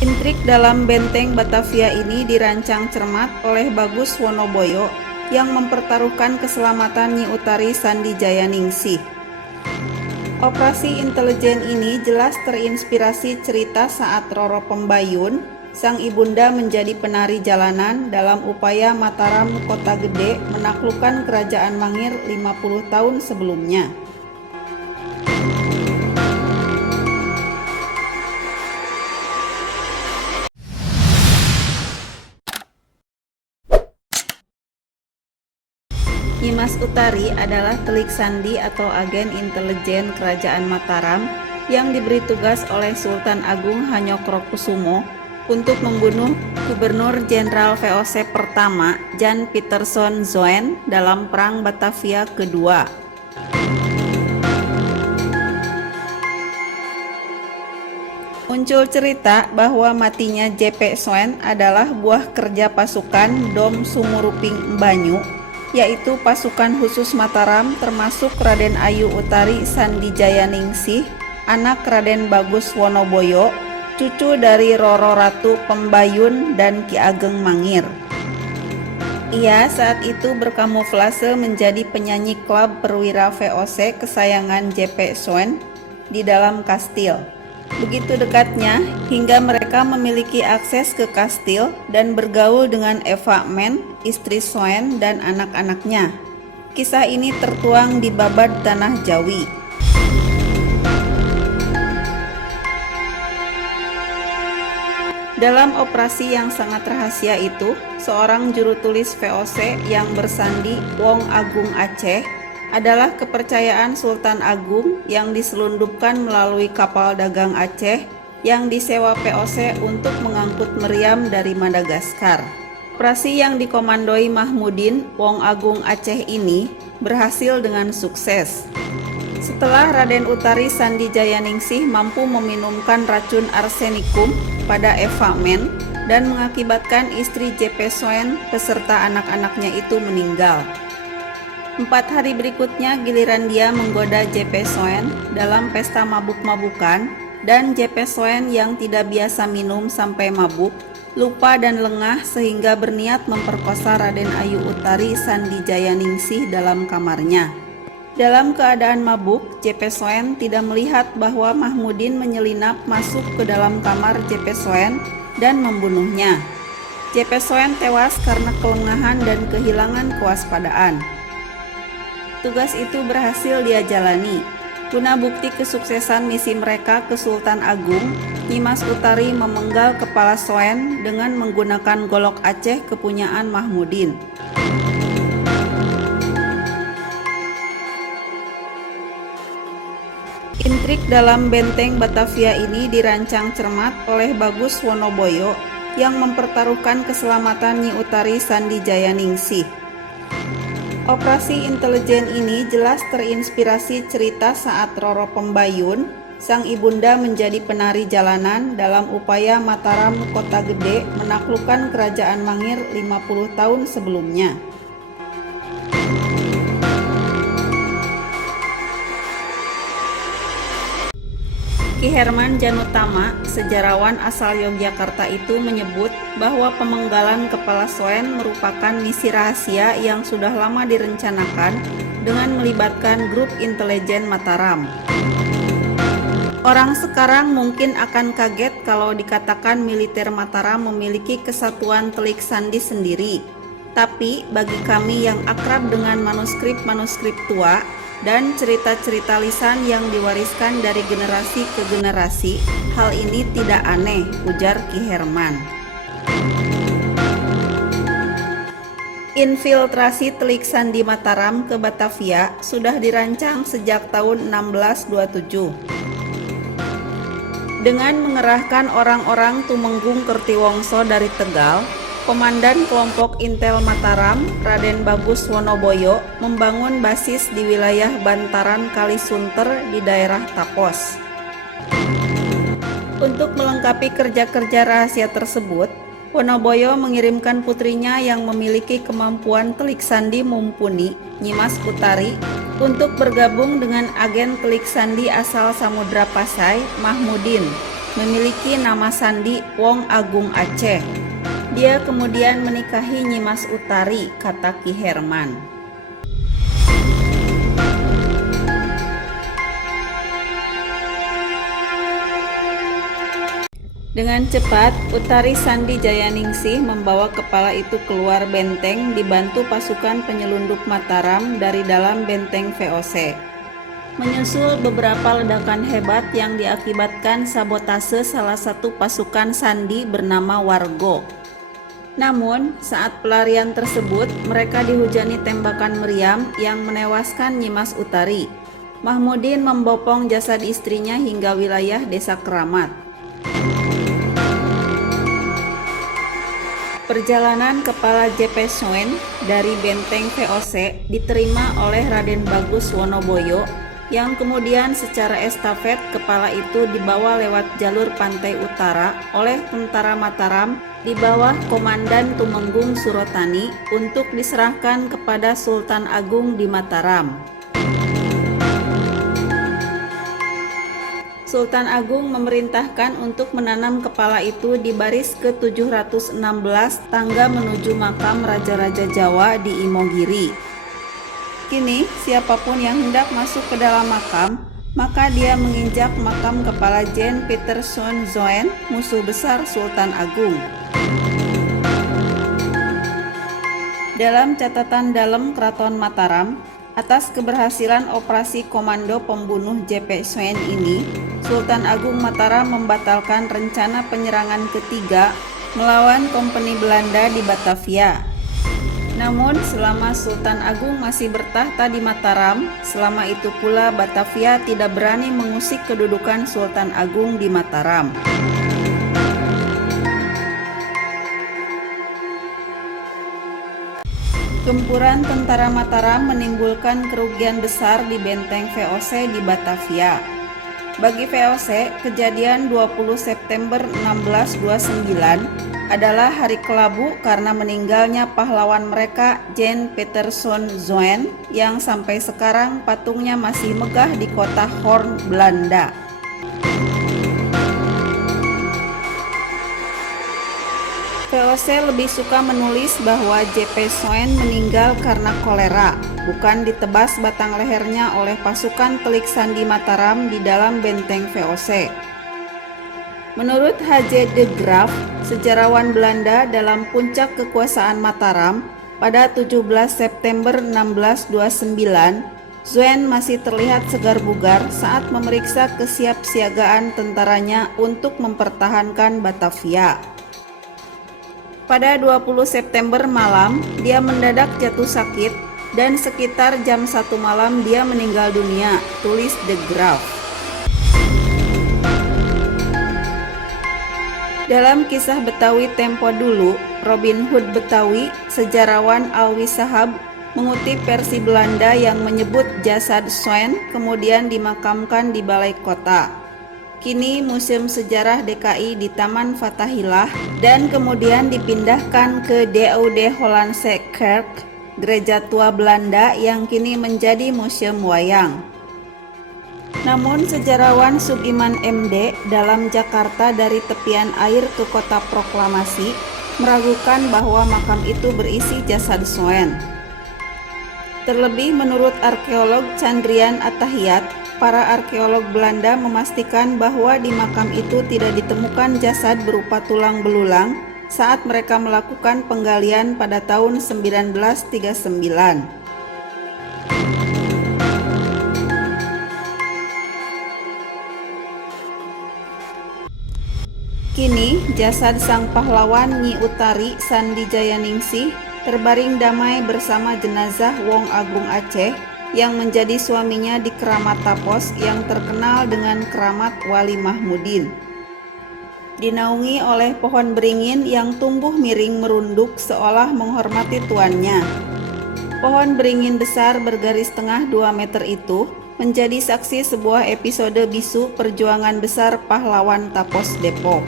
Intrik dalam benteng Batavia ini dirancang cermat oleh Bagus Wonoboyo yang mempertaruhkan keselamatan Nyi Utari Sandijayaningsih. Operasi intelijen ini jelas terinspirasi cerita saat Roro Pembayun, sang ibunda menjadi penari jalanan dalam upaya Mataram Kota Gede menaklukkan Kerajaan Mangir 50 tahun sebelumnya. Nyimas Utari adalah telik sandi atau agen intelijen Kerajaan Mataram yang diberi tugas oleh Sultan Agung Hanyokrokusumo untuk membunuh Gubernur Jenderal VOC pertama Jan Pieterszoon Zoen dalam Perang Batavia kedua. Muncul cerita bahwa matinya JP Zoen adalah buah kerja pasukan Dom Sumuruping Mbanyu, yaitu pasukan khusus Mataram termasuk Raden Ayu Utari Sandijayaningsih, anak Raden Bagus Wonoboyo, cucu dari Roro Ratu Pembayun dan Ki Ageng Mangir. Ia saat itu berkamuflase menjadi penyanyi klub perwira VOC kesayangan JP Zoen di dalam kastil. Begitu dekatnya hingga mereka memiliki akses ke kastil dan bergaul dengan Eva Men, istri Zoen dan anak-anaknya. Kisah ini tertuang di Babad Tanah Jawi. Dalam operasi yang sangat rahasia itu, seorang juru tulis VOC yang bersandi Wong Agung Aceh adalah kepercayaan Sultan Agung yang diselundupkan melalui kapal dagang Aceh yang disewa VOC untuk mengangkut meriam dari Madagaskar. Operasi yang dikomandoi Mahmudin Wong Agung Aceh ini berhasil dengan sukses. Setelah Raden Utari Sandijayaningsih mampu meminumkan racun arsenikum pada Eva Men dan mengakibatkan istri JP Zoen beserta anak-anaknya itu meninggal. 4 hari berikutnya giliran dia menggoda JP Zoen dalam pesta mabuk-mabukan, dan JP Zoen yang tidak biasa minum sampai mabuk, lupa dan lengah sehingga berniat memperkosa Raden Ayu Utari Sandijayaningsih dalam kamarnya. Dalam keadaan mabuk, JP Zoen tidak melihat bahwa Mahmudin menyelinap masuk ke dalam kamar JP Zoen dan membunuhnya. JP Zoen tewas karena kelengahan dan kehilangan kewaspadaan. Tugas itu berhasil dia jalani. Guna bukti kesuksesan misi mereka ke Sultan Agung, Nyimas Utari memenggal kepala Zoen dengan menggunakan golok Aceh kepunyaan Mahmudin. Intrik dalam benteng Batavia ini dirancang cermat oleh Bagus Wonoboyo yang mempertaruhkan keselamatan Nyi Utari Sandijayaningsih. Operasi intelijen ini jelas terinspirasi cerita saat Roro Pembayun, sang ibunda menjadi penari jalanan dalam upaya Mataram Kota Gede menaklukkan Kerajaan Mangir 50 tahun sebelumnya. Ki Herman Janutama, sejarawan asal Yogyakarta itu menyebut bahwa pemenggalan kepala Zoen merupakan misi rahasia yang sudah lama direncanakan dengan melibatkan grup intelijen Mataram. Orang sekarang mungkin akan kaget kalau dikatakan militer Mataram memiliki kesatuan telik sandi sendiri. Tapi bagi kami yang akrab dengan manuskrip-manuskrip tua dan cerita-cerita lisan yang diwariskan dari generasi ke generasi, hal ini tidak aneh, ujar Ki Herman. Infiltrasi telik sandi Mataram ke Batavia sudah dirancang sejak tahun 1627. Dengan mengerahkan orang-orang Tumenggung Kertiwongso dari Tegal, Komandan kelompok Intel Mataram, Raden Bagus Wonoboyo, membangun basis di wilayah bantaran Kali Sunter di daerah Tapos. Untuk melengkapi kerja-kerja rahasia tersebut, Wonoboyo mengirimkan putrinya yang memiliki kemampuan telik sandi mumpuni, Nyimas Utari, untuk bergabung dengan agen telik sandi asal Samudra Pasai, Mahmudin, memiliki nama sandi Wong Agung Aceh. Dia kemudian menikahi Nyimas Utari, kata Ki Herman. Dengan cepat, Utari Sandi Jayaningsih membawa kepala itu keluar benteng dibantu pasukan penyelundup Mataram dari dalam benteng VOC. Menyusul beberapa ledakan hebat yang diakibatkan sabotase salah satu pasukan Sandi bernama Wargo. Namun, saat pelarian tersebut, mereka dihujani tembakan meriam yang menewaskan Nyimas Utari. Mahmudin membopong jasad istrinya hingga wilayah Desa Keramat. Perjalanan kepala JP Soen dari benteng VOC diterima oleh Raden Bagus Wonoboyo yang kemudian secara estafet kepala itu dibawa lewat jalur pantai utara oleh tentara Mataram di bawah Komandan Tumenggung Surotani untuk diserahkan kepada Sultan Agung di Mataram. Sultan Agung memerintahkan untuk menanam kepala itu di baris ke-716 tangga menuju makam Raja-Raja Jawa di Imogiri. Kini, siapapun yang hendak masuk ke dalam makam, maka dia menginjak makam kepala Jen Peterson Zoen, musuh besar Sultan Agung. Dalam catatan dalam Keraton Mataram, atas keberhasilan operasi komando pembunuh JP Soen ini, Sultan Agung Mataram membatalkan rencana penyerangan ketiga melawan Kompeni Belanda di Batavia. Namun, selama Sultan Agung masih bertahta di Mataram, selama itu pula Batavia tidak berani mengusik kedudukan Sultan Agung di Mataram. Gempuran tentara Mataram menimbulkan kerugian besar di benteng VOC di Batavia. Bagi VOC, kejadian 20 September 1629 adalah hari kelabu karena meninggalnya pahlawan mereka Jen Peterson Zoen yang sampai sekarang patungnya masih megah di kota Hoorn, Belanda. VOC lebih suka menulis bahwa JP Soen meninggal karena kolera, bukan ditebas batang lehernya oleh pasukan Telik Sandi Mataram di dalam benteng VOC. Menurut H.J. de Graaf, sejarawan Belanda dalam puncak kekuasaan Mataram, pada 17 September 1629, Zoen masih terlihat segar bugar saat memeriksa kesiapsiagaan tentaranya untuk mempertahankan Batavia. Pada 20 September malam, dia mendadak jatuh sakit dan sekitar jam 1 malam dia meninggal dunia, tulis de Graaf. Dalam kisah Betawi tempo dulu, Robin Hood Betawi, sejarawan Alwi Sahab, mengutip versi Belanda yang menyebut jasad Soen kemudian dimakamkan di balai kota. Kini Museum Sejarah DKI di Taman Fathahillah dan kemudian dipindahkan ke De Oude Hollandse Kerk, gereja tua Belanda yang kini menjadi museum wayang. Namun sejarawan Sugiman MD dalam Jakarta dari Tepian Air ke Kota Proklamasi meragukan bahwa makam itu berisi jasad Soen. Terlebih menurut arkeolog Chandrian Atahiyat, para arkeolog Belanda memastikan bahwa di makam itu tidak ditemukan jasad berupa tulang belulang saat mereka melakukan penggalian pada tahun 1939. Kini, jasad sang pahlawan Nyi Utari Sandi Jayaningsih terbaring damai bersama jenazah Wong Agung Aceh yang menjadi suaminya di Keramat Tapos yang terkenal dengan Keramat Wali Mahmudin. Dinaungi oleh pohon beringin yang tumbuh miring merunduk seolah menghormati tuannya. Pohon beringin besar bergaris tengah 2 meter itu menjadi saksi sebuah episode bisu perjuangan besar pahlawan Tapos Depok.